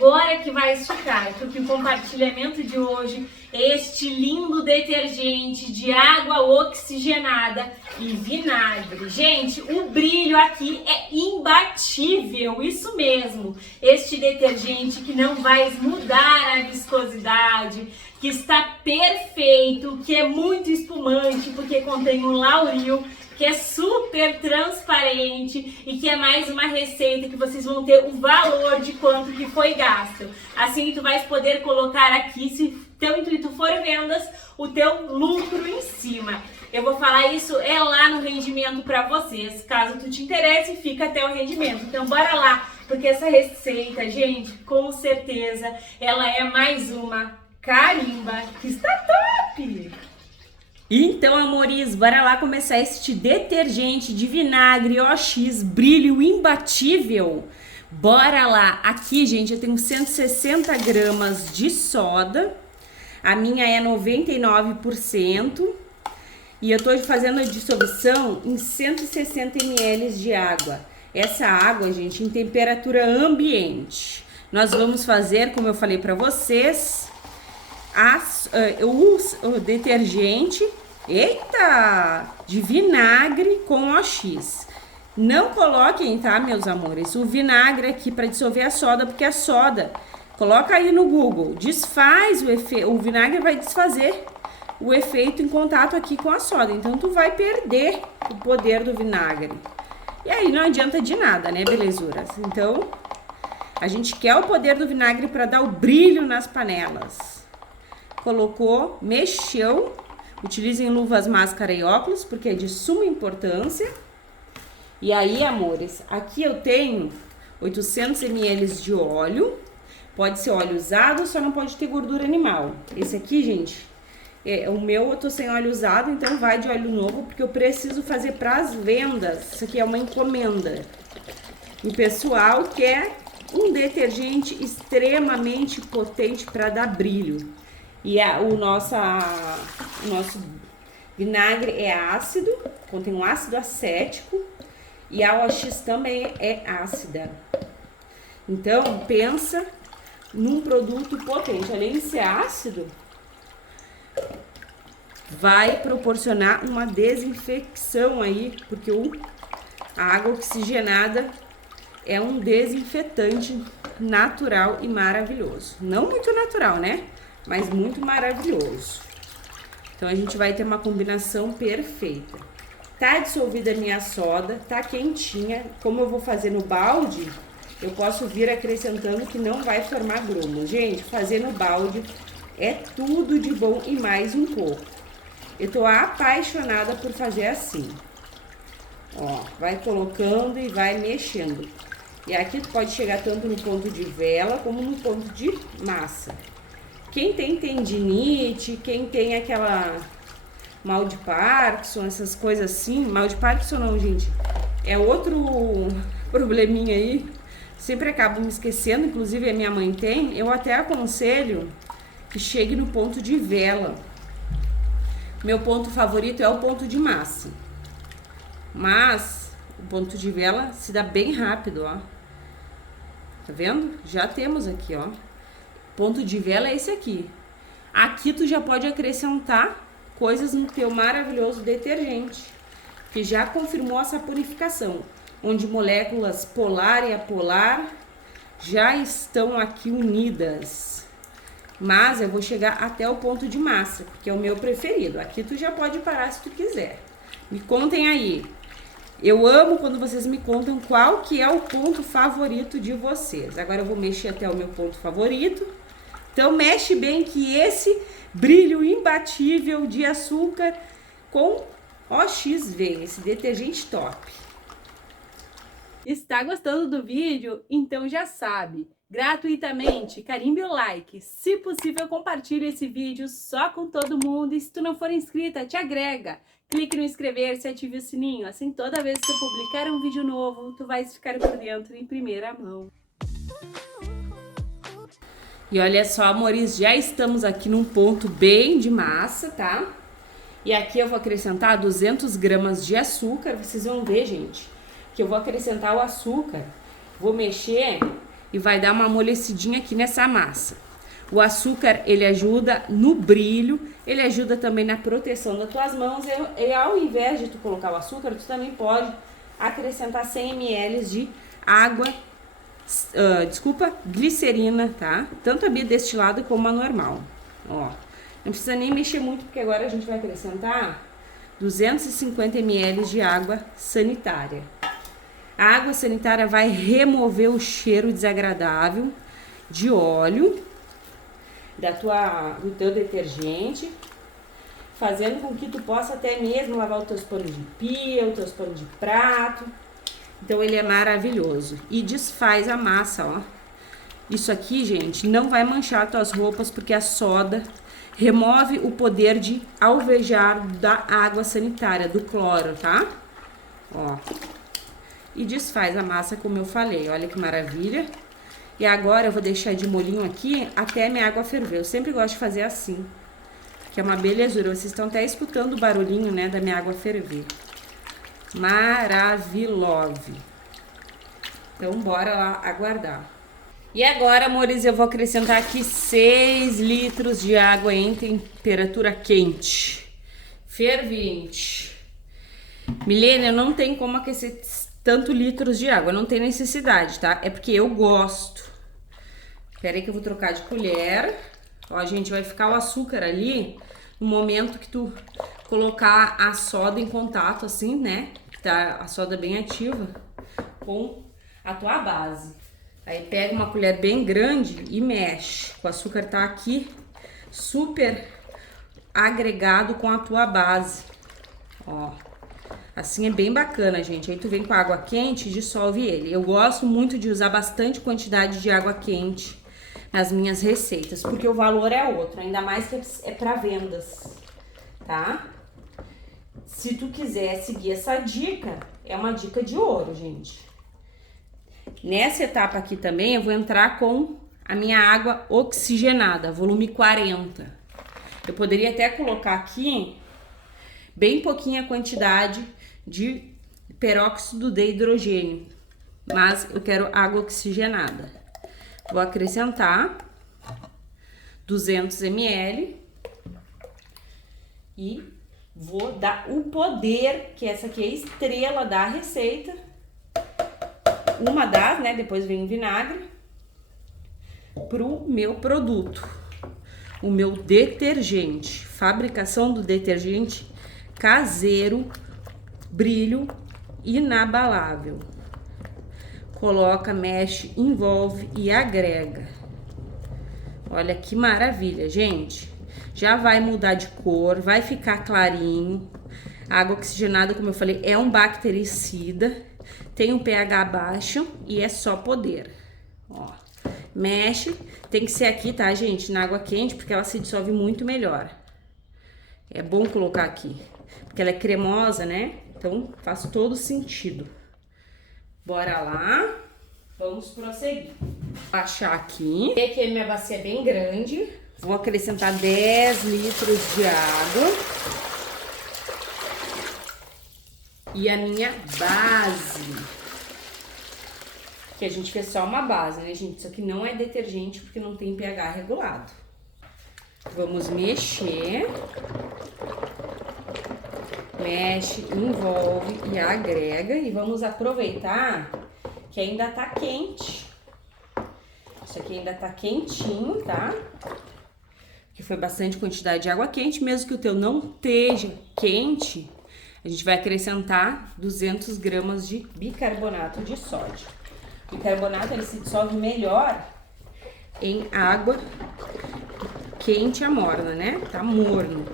agora que vai esticar, porque o compartilhamento de hoje é este lindo detergente de água oxigenada e vinagre. Gente, o brilho aqui é imbatível, isso mesmo. Este detergente que não vai mudar a viscosidade, que está perfeito, que é muito espumante, porque contém um lauril, que é super transparente e que é mais uma receita que vocês vão ter o valor de quanto que foi gasto. Assim tu vais poder colocar aqui, se teu intuito for vendas, o teu lucro em cima. Eu vou falar isso lá no rendimento para vocês. Caso tu te interesse, fica até o rendimento. Então bora lá, porque essa receita, gente, com certeza, ela é mais uma carimba que está top! Então, amores, bora lá começar este detergente de vinagre OX brilho imbatível. Bora lá. Aqui, gente, eu tenho 160 gramas de soda. A minha é 99%. E eu tô fazendo a dissolução em 160 ml de água. Essa água, gente, em temperatura ambiente. Nós vamos fazer, como eu falei pra vocês, o detergente, de vinagre com OX. Não coloquem, tá, meus amores, o vinagre aqui para dissolver a soda, porque a soda, coloca aí no Google, desfaz o efeito, o vinagre vai desfazer o efeito em contato aqui com a soda, então tu vai perder o poder do vinagre. E aí não adianta de nada, né, belezuras? Então, a gente quer o poder do vinagre para dar o brilho nas panelas. Colocou, mexeu. Utilizem luvas, máscara e óculos, porque é de suma importância. E aí, amores, aqui eu tenho 800 ml de óleo. Pode ser óleo usado, só não pode ter gordura animal. Esse aqui, gente, o meu eu tô sem óleo usado, então vai de óleo novo, porque eu preciso fazer para as vendas. Isso aqui é uma encomenda. E o pessoal quer um detergente extremamente potente para dar brilho. E o nosso vinagre é ácido, contém um ácido acético, e a OX também é ácida. Então, pensa num produto potente. Além de ser ácido, vai proporcionar uma desinfecção aí, porque a água oxigenada é um desinfetante natural e maravilhoso. Não muito natural, né? Mas muito maravilhoso. Então a gente vai ter uma combinação perfeita. Tá dissolvida a minha soda, tá quentinha. Como eu vou fazer no balde, eu posso vir acrescentando que não vai formar grumos. Gente, fazer no balde é tudo de bom e mais um pouco. Eu tô apaixonada por fazer assim. Ó, vai colocando e vai mexendo. E aqui tu pode chegar tanto no ponto de vela como no ponto de massa. Quem tem tendinite, quem tem aquela mal de Parkinson, essas coisas assim, mal de Parkinson não, gente, é outro probleminha aí, sempre acabo me esquecendo, inclusive a minha mãe tem, eu até aconselho que chegue no ponto de vela. Meu ponto favorito é o ponto de massa, mas o ponto de vela se dá bem rápido, ó, tá vendo? Já temos aqui, ó. Ponto de vela é esse aqui. Aqui tu já pode acrescentar coisas no teu maravilhoso detergente, que já confirmou essa purificação, onde moléculas polar e apolar já estão aqui unidas. Mas eu vou chegar até o ponto de massa, porque é o meu preferido. Aqui tu já pode parar se tu quiser. Me contem aí. Eu amo quando vocês me contam qual que é o ponto favorito de vocês. Agora eu vou mexer até o meu ponto favorito. Então, mexe bem que esse brilho imbatível de açúcar com OX vem, esse detergente top. Está gostando do vídeo? Então já sabe, gratuitamente, carimbe o like. Se possível, compartilhe esse vídeo só com todo mundo. E se tu não for inscrita, te agrega. Clique no inscrever-se e ative o sininho. Assim, toda vez que eu publicar um vídeo novo, tu vais ficar por dentro em primeira mão. E olha só, amores, já estamos aqui num ponto bem de massa, tá? E aqui eu vou acrescentar 200 gramas de açúcar. Vocês vão ver, gente, que eu vou acrescentar o açúcar. Vou mexer e vai dar uma amolecidinha aqui nessa massa. O açúcar, ele ajuda no brilho, ele ajuda também na proteção das tuas mãos. E ao invés de tu colocar o açúcar, tu também pode acrescentar 100 ml de água, glicerina, tá? Tanto a bidestilada como a normal. Ó, não precisa nem mexer muito, porque agora a gente vai acrescentar 250 ml de água sanitária. A água sanitária vai remover o cheiro desagradável de óleo do teu detergente, fazendo com que tu possa até mesmo lavar os teus panos de pia, os teus panos de prato. Então ele é maravilhoso e desfaz a massa, ó. Isso aqui, gente, não vai manchar as tuas roupas, porque a soda remove o poder de alvejar da água sanitária, do cloro, tá? Ó. E desfaz a massa, como eu falei. Olha que maravilha. E agora eu vou deixar de molhinho aqui até a minha água ferver. Eu sempre gosto de fazer assim, que é uma belezura. Vocês estão até escutando o barulhinho, né, da minha água ferver. Maravilhoso. Então, bora lá aguardar. E agora, amores, eu vou acrescentar aqui 6 litros de água em temperatura quente, fervente. Milênia, não tem como aquecer tanto litros de água, não tem necessidade, tá? É porque eu gosto. Espera aí que eu vou trocar de colher. Ó, gente, vai ficar o açúcar ali no momento que tu colocar a soda em contato, assim, né? Tá a soda bem ativa com a tua base. Aí pega uma colher bem grande e mexe. O açúcar tá aqui super agregado com a tua base. Ó. Assim é bem bacana, gente. Aí tu vem com água quente e dissolve ele. Eu gosto muito de usar bastante quantidade de água quente nas minhas receitas, porque o valor é outro, ainda mais que é para vendas, tá? Se tu quiser seguir essa dica, é uma dica de ouro, gente. Nessa etapa aqui também eu vou entrar com a minha água oxigenada, volume 40. Eu poderia até colocar aqui bem pouquinha quantidade de peróxido de hidrogênio, mas eu quero água oxigenada. Vou acrescentar 200 ml e vou dar o poder, que essa aqui é a estrela da receita. Uma das, né, depois vem o vinagre, pro meu produto, o meu detergente, fabricação do detergente caseiro, brilho inabalável. Coloca, mexe, envolve e agrega. Olha que maravilha, gente. Já vai mudar de cor, vai ficar clarinho. A água oxigenada, como eu falei, é um bactericida, tem um pH baixo e é só poder. Ó, mexe, tem que ser aqui, tá, gente, na água quente, porque ela se dissolve muito melhor. É bom colocar aqui, porque ela é cremosa, né? Então faz todo sentido. Bora lá, vamos prosseguir. Baixar aqui. Aqui a minha bacia é bem grande. Vou acrescentar 10 litros de água. E a minha base. Que a gente fez só uma base, né, gente? Isso aqui não é detergente porque não tem pH regulado. Vamos mexer. Mexe, envolve e agrega. E vamos aproveitar que ainda tá quente. Isso aqui ainda tá quentinho, tá? Que foi bastante quantidade de água quente. Mesmo que o teu não esteja quente, a gente vai acrescentar 200 gramas de bicarbonato de sódio. O bicarbonato, ele se dissolve melhor em água quente a morna, né? Tá morno.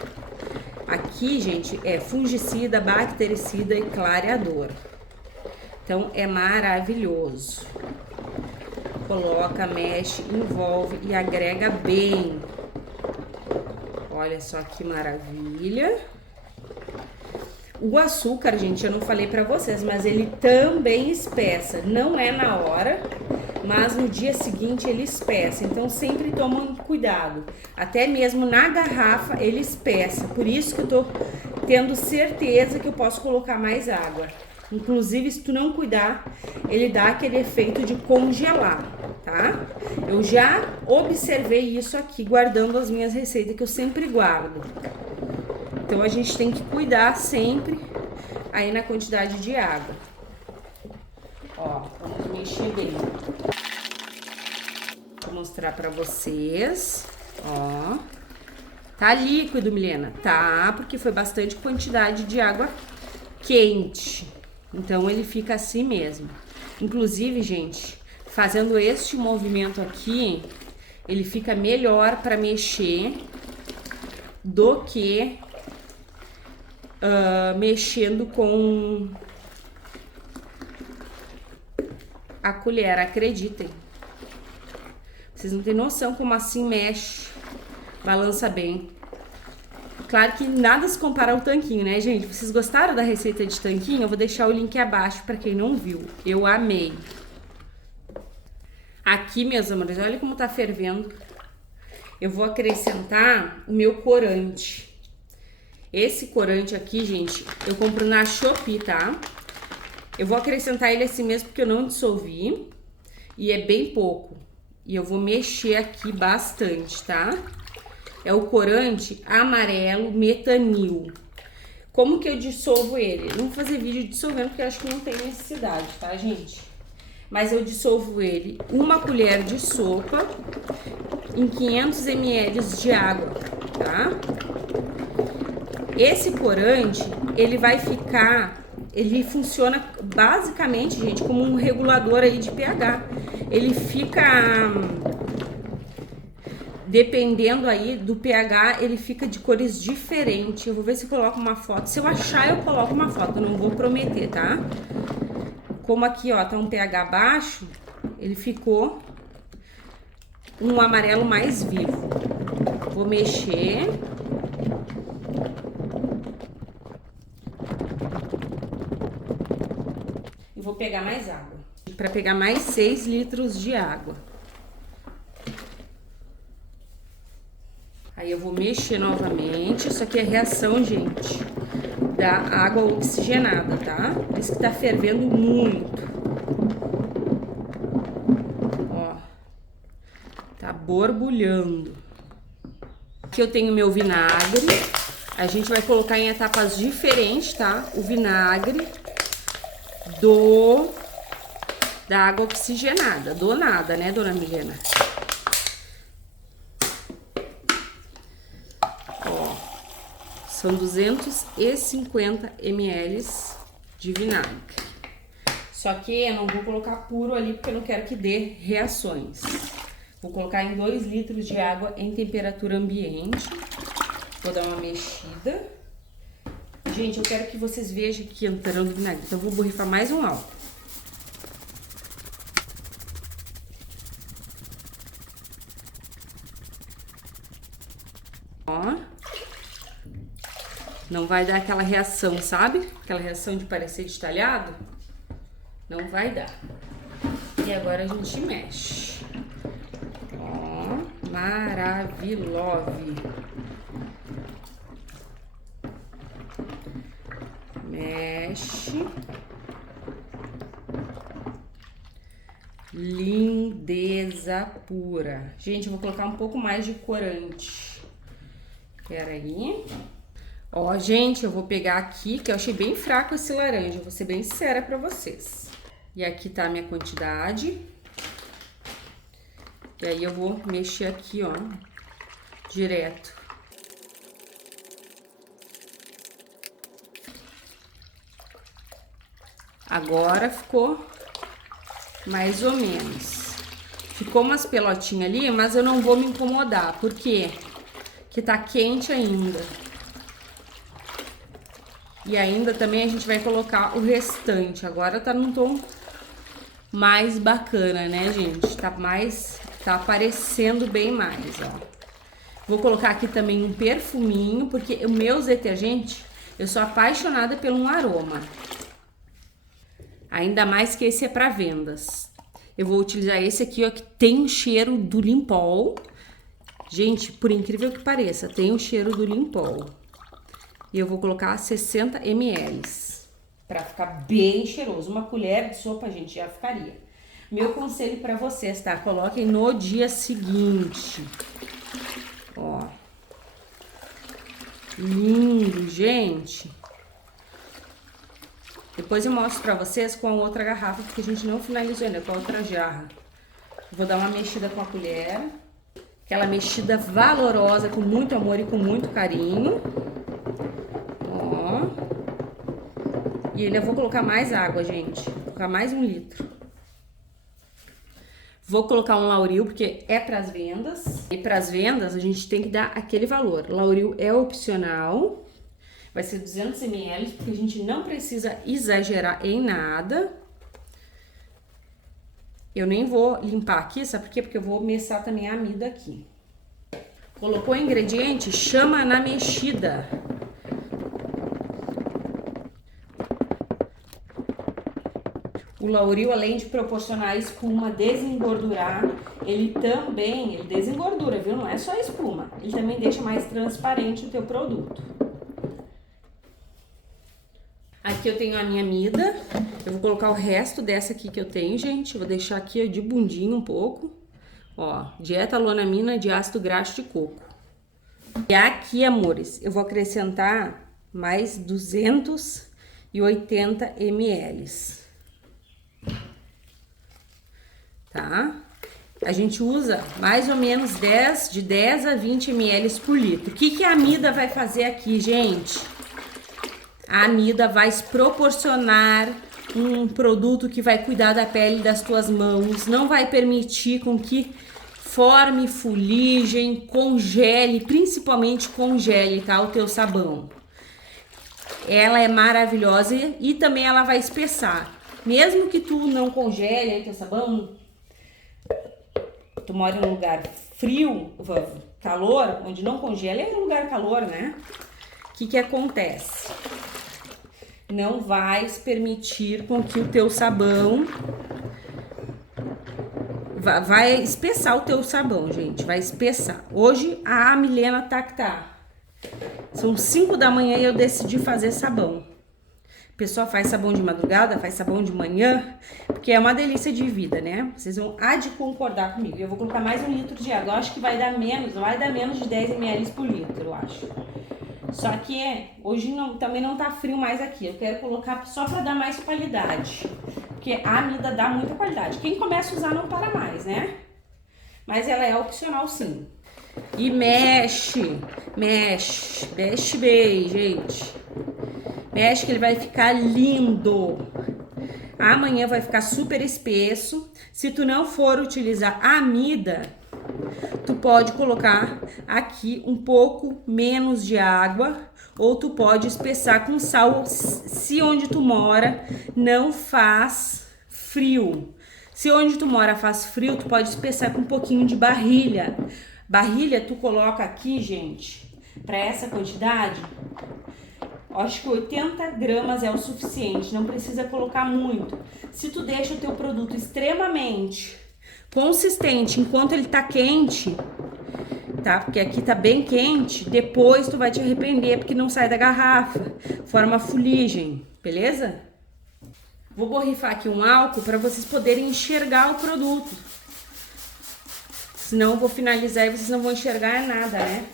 Aqui, gente, é fungicida, bactericida e clareador. Então, é maravilhoso. Coloca, mexe, envolve e agrega bem. Olha só que maravilha. O açúcar, gente, eu não falei pra vocês, mas ele também espessa. Não é na hora, mas no dia seguinte ele espessa. Então, sempre tomam cuidado. Até mesmo na garrafa ele espessa. Por isso que eu tô tendo certeza que eu posso colocar mais água. Inclusive, se tu não cuidar, ele dá aquele efeito de congelar. tá? Eu já observei isso aqui, guardando as minhas receitas, que eu sempre guardo. Então, a gente tem que cuidar sempre aí na quantidade de água. Ó, vamos mexer bem. Vou mostrar pra vocês, ó. Tá líquido, Milena? Tá, porque foi bastante quantidade de água quente. Então, ele fica assim mesmo. Inclusive, gente, fazendo este movimento aqui, ele fica melhor para mexer do que mexendo com a colher, acreditem. Vocês não têm noção como assim mexe, balança bem. Claro que nada se compara ao tanquinho, né, gente? Vocês gostaram da receita de tanquinho? Eu vou deixar o link abaixo para quem não viu. Eu amei. Aqui, meus amores, olha como tá fervendo. Eu vou acrescentar o meu corante. Esse corante aqui, gente, eu compro na Shopee, tá? Eu vou acrescentar ele assim mesmo porque eu não dissolvi. E é bem pouco. E eu vou mexer aqui bastante, tá? É o corante amarelo metanil. Como que eu dissolvo ele? Não vou fazer vídeo dissolvendo porque eu acho que não tem necessidade, tá, gente? Mas eu dissolvo ele 1 colher de sopa em 500 ml de água, tá? Esse corante, ele vai ficar... Ele funciona basicamente, gente, como um regulador aí de pH. Ele fica... Dependendo aí do pH, ele fica de cores diferentes. Eu vou ver se eu coloco uma foto. Se eu achar, eu coloco uma foto. Eu não vou prometer, tá? Como aqui, ó, tá um pH baixo, ele ficou um amarelo mais vivo. Vou mexer. E vou pegar mais água. Para pegar mais 6 litros de água. Aí eu vou mexer novamente. Isso aqui é reação, gente, da água oxigenada, tá? Por isso que tá fervendo muito. Ó. Tá borbulhando. Aqui eu tenho meu vinagre. A gente vai colocar em etapas diferentes, tá? O vinagre da água oxigenada. Do nada, né, dona Milena? São 250 ml de vinagre. Só que eu não vou colocar puro ali porque eu não quero que dê reações. Vou colocar em 2 litros de água em temperatura ambiente. Vou dar uma mexida. Gente, eu quero que vocês vejam aqui entrando vinagre. Então, eu vou borrifar mais um álcool. Ó. Não vai dar aquela reação, sabe? Aquela reação de parecer destalhado. Não vai dar. E agora a gente mexe. Ó, maravilhoso. Mexe. Lindeza pura. Gente, eu vou colocar um pouco mais de corante. Espera aí. Ó, gente, eu vou pegar aqui, que eu achei bem fraco esse laranja, vou ser bem sincera pra vocês. E aqui tá a minha quantidade. E aí eu vou mexer aqui, ó, direto. Agora ficou mais ou menos. Ficou umas pelotinhas ali, mas eu não vou me incomodar, por quê? Porque tá quente ainda. E ainda também a gente vai colocar o restante. Agora tá num tom mais bacana, né, gente? Tá aparecendo bem mais, ó. Vou colocar aqui também um perfuminho, porque o meu detergente, eu sou apaixonada pelo um aroma. Ainda mais que esse é para vendas. Eu vou utilizar esse aqui, ó, que tem o cheiro do Limpol. Gente, por incrível que pareça, tem o cheiro do Limpol. E eu vou colocar 60 ml, pra ficar bem cheiroso. Uma colher de sopa, gente, já ficaria. Meu conselho para vocês, tá? Coloquem no dia seguinte. Ó. Lindo, gente. Depois eu mostro pra vocês com a outra garrafa, porque a gente não finalizou ainda, com a outra jarra. Vou dar uma mexida com a colher. Aquela mexida valorosa, com muito amor e com muito carinho. Ó. E ainda vou colocar mais água, gente. Vou colocar mais 1 litro. Vou colocar um Lauril, porque é pras vendas. E pras vendas, a gente tem que dar aquele valor. Lauril é opcional. Vai ser 200 ml, porque a gente não precisa exagerar em nada. Eu nem vou limpar aqui, sabe por quê? Porque eu vou mexer também a amida aqui. Colocou o ingrediente, chama na mexida. O Lauril, além de proporcionar espuma, desengordurar, ele desengordura, viu? Não é só espuma. Ele também deixa mais transparente o teu produto. Aqui eu tenho a minha amida. Eu vou colocar o resto dessa aqui que eu tenho, gente. Eu vou deixar aqui ó, de bundinho um pouco. Ó, dieta-lonamina de ácido graxo de coco. E aqui, amores, eu vou acrescentar mais 280 ml. Tá? A gente usa mais ou menos de 10 a 20 ml por litro. O que a amida vai fazer aqui, gente? A amida vai proporcionar um produto que vai cuidar da pele das tuas mãos, não vai permitir com que forme fuligem, congele, principalmente congele, tá? O teu sabão. Ela é maravilhosa e também ela vai espessar. Mesmo que tu não congele aí teu sabão, tu mora em um lugar frio, calor, onde não congela, é um lugar calor, né? O que acontece? Não vai permitir com que o teu sabão vai espessar o teu sabão, gente, vai espessar. Hoje a Milena tá. São 5 da manhã e eu decidi fazer sabão. O pessoal faz sabão de madrugada, faz sabão de manhã, porque é uma delícia de vida, né? Vocês vão de concordar comigo. Eu vou colocar mais 1 litro de água. Eu acho que vai dar menos de 10 ml por litro, eu acho. Só que hoje também não tá frio mais aqui. Eu quero colocar só pra dar mais qualidade. Porque a amida dá muita qualidade. Quem começa a usar não para mais, né? Mas ela é opcional sim. E mexe bem, gente. Mexe que ele vai ficar lindo. Amanhã vai ficar super espesso. Se tu não for utilizar a amida, tu pode colocar aqui um pouco menos de água, ou tu pode espessar com sal, se onde tu mora não faz frio. Se onde tu mora faz frio, tu pode espessar com um pouquinho de barrilha. Barrilha tu coloca aqui, gente, para essa quantidade, acho que 80 gramas é o suficiente, não precisa colocar muito. Se tu deixa o teu produto extremamente consistente enquanto ele tá quente, tá? Porque aqui tá bem quente, depois tu vai te arrepender porque não sai da garrafa, forma fuligem, beleza? Vou borrifar aqui um álcool para vocês poderem enxergar o produto. Senão eu vou finalizar e vocês não vão enxergar nada, né?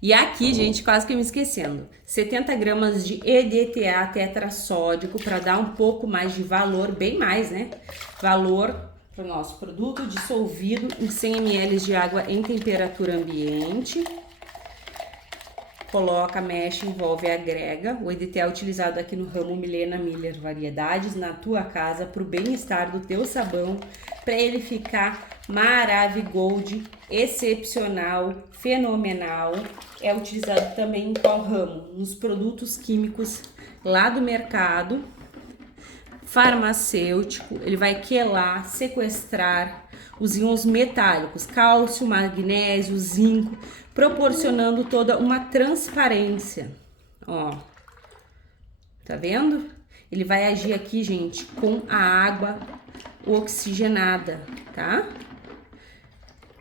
E aqui, gente, quase que me esquecendo, 70 gramas de EDTA tetrassódico para dar um pouco mais de valor, bem mais, né? Valor para o nosso produto dissolvido em 100 ml de água em temperatura ambiente. Coloca, mexe, envolve e agrega. O EDTA é utilizado aqui no ramo Milena Miller Variedades na tua casa para o bem-estar do teu sabão, para ele ficar maravigold, excepcional, fenomenal. É utilizado também em qual ramo? Nos produtos químicos lá do mercado farmacêutico. Ele vai quelar, sequestrar os íons metálicos, cálcio, magnésio, zinco, proporcionando toda uma transparência. Ó, tá vendo? Ele vai agir aqui, gente, com a água oxigenada, tá?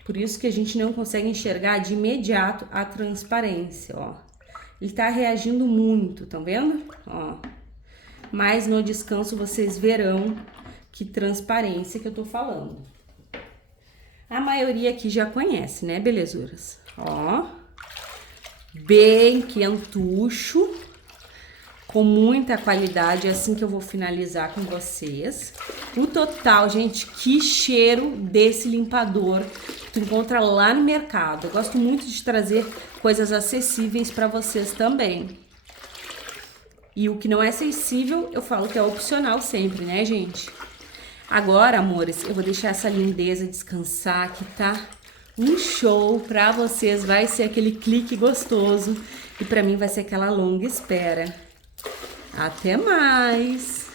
Por isso que a gente não consegue enxergar de imediato a transparência, ó. Ele tá reagindo muito, tá vendo? Ó. mas no descanso vocês verão que transparência que eu tô falando. A maioria aqui já conhece, né, belezuras? Ó, bem quentucho, com muita qualidade, é assim que eu vou finalizar com vocês. O total, gente, que cheiro desse limpador que tu encontra lá no mercado. Eu gosto muito de trazer coisas acessíveis para vocês também. E o que não é acessível, eu falo que é opcional sempre, né, gente? Agora, amores, eu vou deixar essa lindeza descansar, que tá um show pra vocês. Vai ser aquele clique gostoso e pra mim vai ser aquela longa espera. Até mais!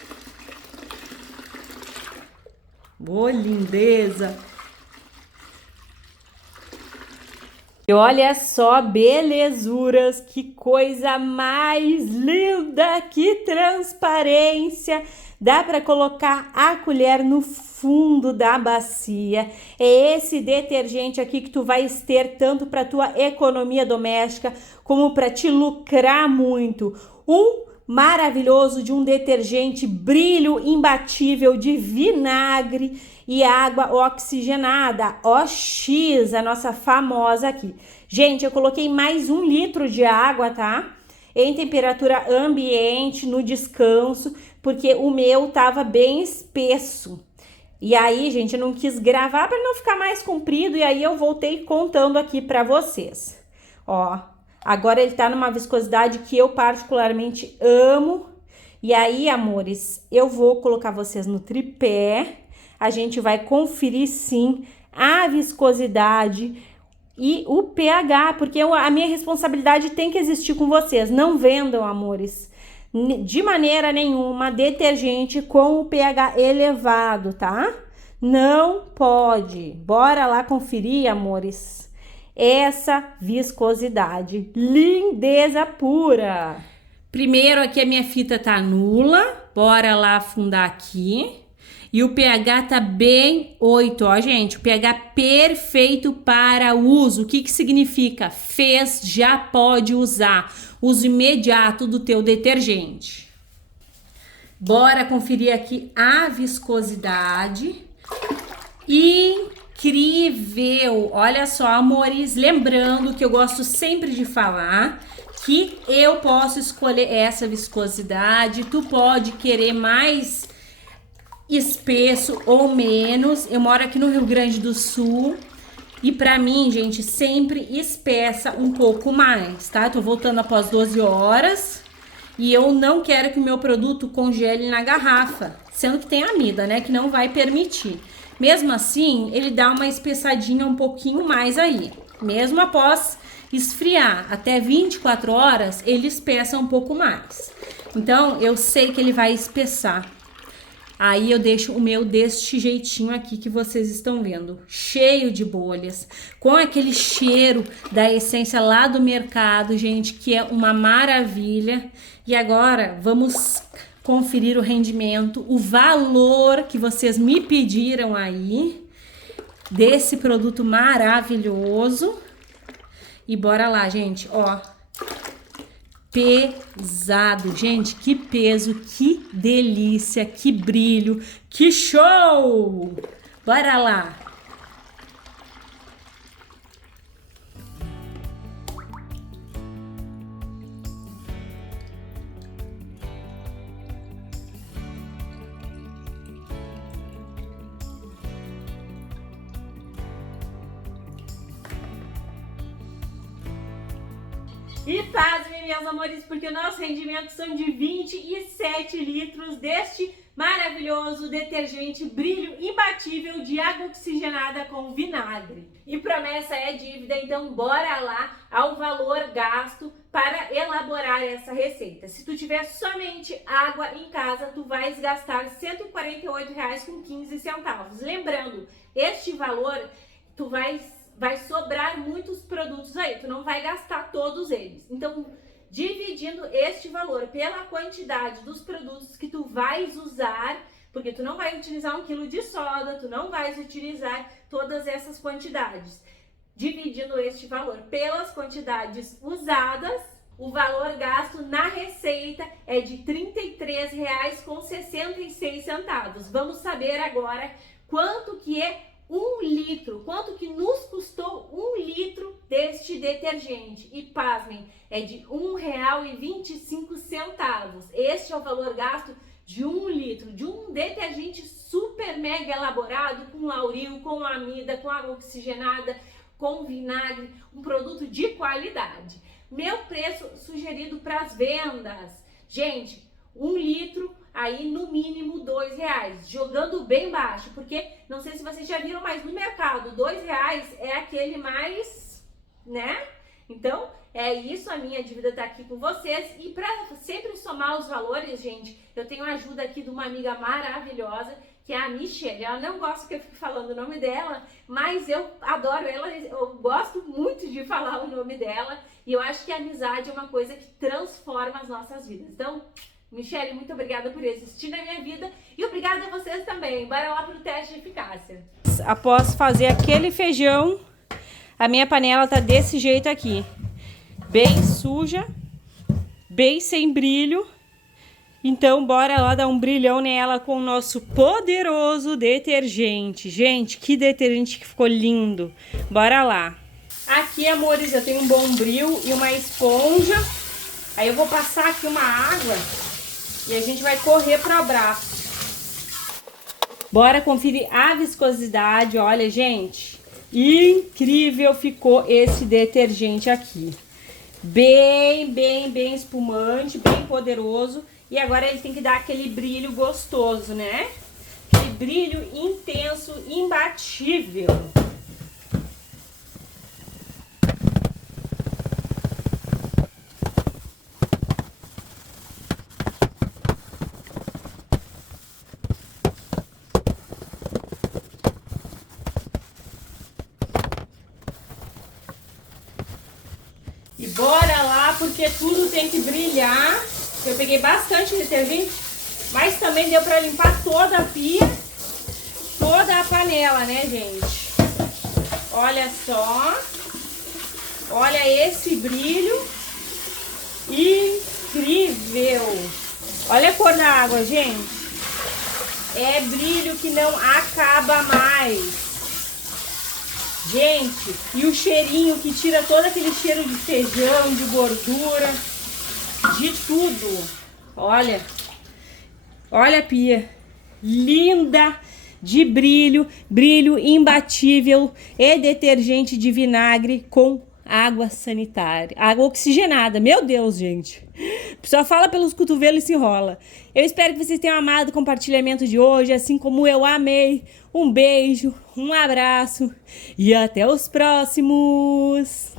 Boa lindeza! E olha só, belezuras, que coisa mais linda, que transparência! Dá para colocar a colher no fundo da bacia. É esse detergente aqui que tu vai ter tanto para tua economia doméstica como para te lucrar muito. Maravilhoso de um detergente brilho imbatível de vinagre e água oxigenada, OX, a nossa famosa aqui. Gente, eu coloquei mais 1 litro de água, tá? Em temperatura ambiente, no descanso, porque o meu tava bem espesso. E aí, gente, eu não quis gravar para não ficar mais comprido, e aí eu voltei contando aqui para vocês. Ó, agora ele tá numa viscosidade que eu particularmente amo. E aí, amores, eu vou colocar vocês no tripé. A gente vai conferir sim a viscosidade e o pH, porque a minha responsabilidade tem que existir com vocês. Não vendam, amores, de maneira nenhuma, detergente com o pH elevado, tá? Não pode. Bora lá conferir, amores, essa viscosidade. Lindeza pura! Primeiro aqui a minha fita tá nula. Bora lá afundar aqui. E o pH tá bem 8, ó, gente. O pH perfeito para uso. O que que significa? Fez, já pode usar. Uso imediato do teu detergente. Bora conferir aqui a viscosidade. Incrível! Olha só, amores. Lembrando que eu gosto sempre de falar que eu posso escolher essa viscosidade. Tu pode querer mais espesso ou menos. Eu moro aqui no Rio Grande do Sul e pra mim, gente, sempre espessa um pouco mais, tá? Tô voltando após 12 horas e eu não quero que o meu produto congele na garrafa, sendo que tem amida, né, que não vai permitir. Mesmo assim, ele dá uma espessadinha um pouquinho mais aí, mesmo após esfriar. Até 24 horas, ele espessa um pouco mais. Então, eu sei que ele vai espessar. Aí eu deixo o meu deste jeitinho aqui que vocês estão vendo, cheio de bolhas, com aquele cheiro da essência lá do mercado, gente, que é uma maravilha. E agora vamos conferir o rendimento, o valor que vocês me pediram aí desse produto maravilhoso. E bora lá, gente, ó. Pesado, gente, que peso, que delícia, que brilho, que show! Bora lá! E pasmem, meus amores, porque o nosso rendimento são de 27 litros deste maravilhoso detergente brilho imbatível de água oxigenada com vinagre. E promessa é dívida, então bora lá ao valor gasto para elaborar essa receita. Se tu tiver somente água em casa, tu vais gastar R$ 148,15. Lembrando, este valor tu vai sobrar muitos produtos aí, tu não vai gastar todos eles. Então, dividindo este valor pela quantidade dos produtos que tu vais usar, porque tu não vai utilizar 1 quilo de soda, tu não vais utilizar todas essas quantidades. Dividindo este valor pelas quantidades usadas, o valor gasto na receita é de R$ 33,66. Vamos saber agora quanto que é 1 litro, quanto que nos custou 1 litro deste detergente. E pasmem, é de R$ 1,25. Este é o valor gasto de 1 litro de um detergente super mega elaborado, com lauril, com amida, com água oxigenada, com vinagre, um produto de qualidade. Meu preço sugerido para as vendas, gente, 1 litro aí no mínimo R$2, jogando bem baixo, porque não sei se vocês já viram, mas no mercado R$2 é aquele mais, né? Então é isso, a minha dívida tá aqui com vocês. E para sempre somar os valores, gente, eu tenho a ajuda aqui de uma amiga maravilhosa, que é a Michelle. Ela não gosta que eu fique falando o nome dela, mas eu adoro ela, eu gosto muito de falar o nome dela, e eu acho que a amizade é uma coisa que transforma as nossas vidas. Então, Michelle, muito obrigada por existir na minha vida e obrigada a vocês também. Bora lá pro teste de eficácia. Após fazer aquele feijão, a minha panela tá desse jeito aqui. Bem suja, bem sem brilho. Então, bora lá dar um brilhão nela com o nosso poderoso detergente. Gente, que detergente que ficou lindo. Bora lá. Aqui, amores, eu tenho um Bombril e uma esponja. Aí eu vou passar aqui uma água e a gente vai correr para o abraço. Bora conferir a viscosidade. Olha, gente, incrível ficou esse detergente aqui. Bem espumante, bem poderoso. E agora ele tem que dar aquele brilho gostoso, né? Aquele brilho intenso, imbatível. E bora lá, porque tudo tem que brilhar. Eu peguei bastante detergente, mas também deu para limpar toda a pia, toda a panela, né, gente? Olha só. Olha esse brilho. Incrível. Olha a cor da água, gente. É brilho que não acaba mais. Gente, e o cheirinho que tira todo aquele cheiro de feijão, de gordura, de tudo. Olha, olha a pia, linda, de brilho, brilho imbatível e detergente de vinagre com água sanitária, água oxigenada. Meu Deus, gente. A pessoa fala pelos cotovelos e se enrola. Eu espero que vocês tenham amado o compartilhamento de hoje, assim como eu amei. Um beijo, um abraço e até os próximos.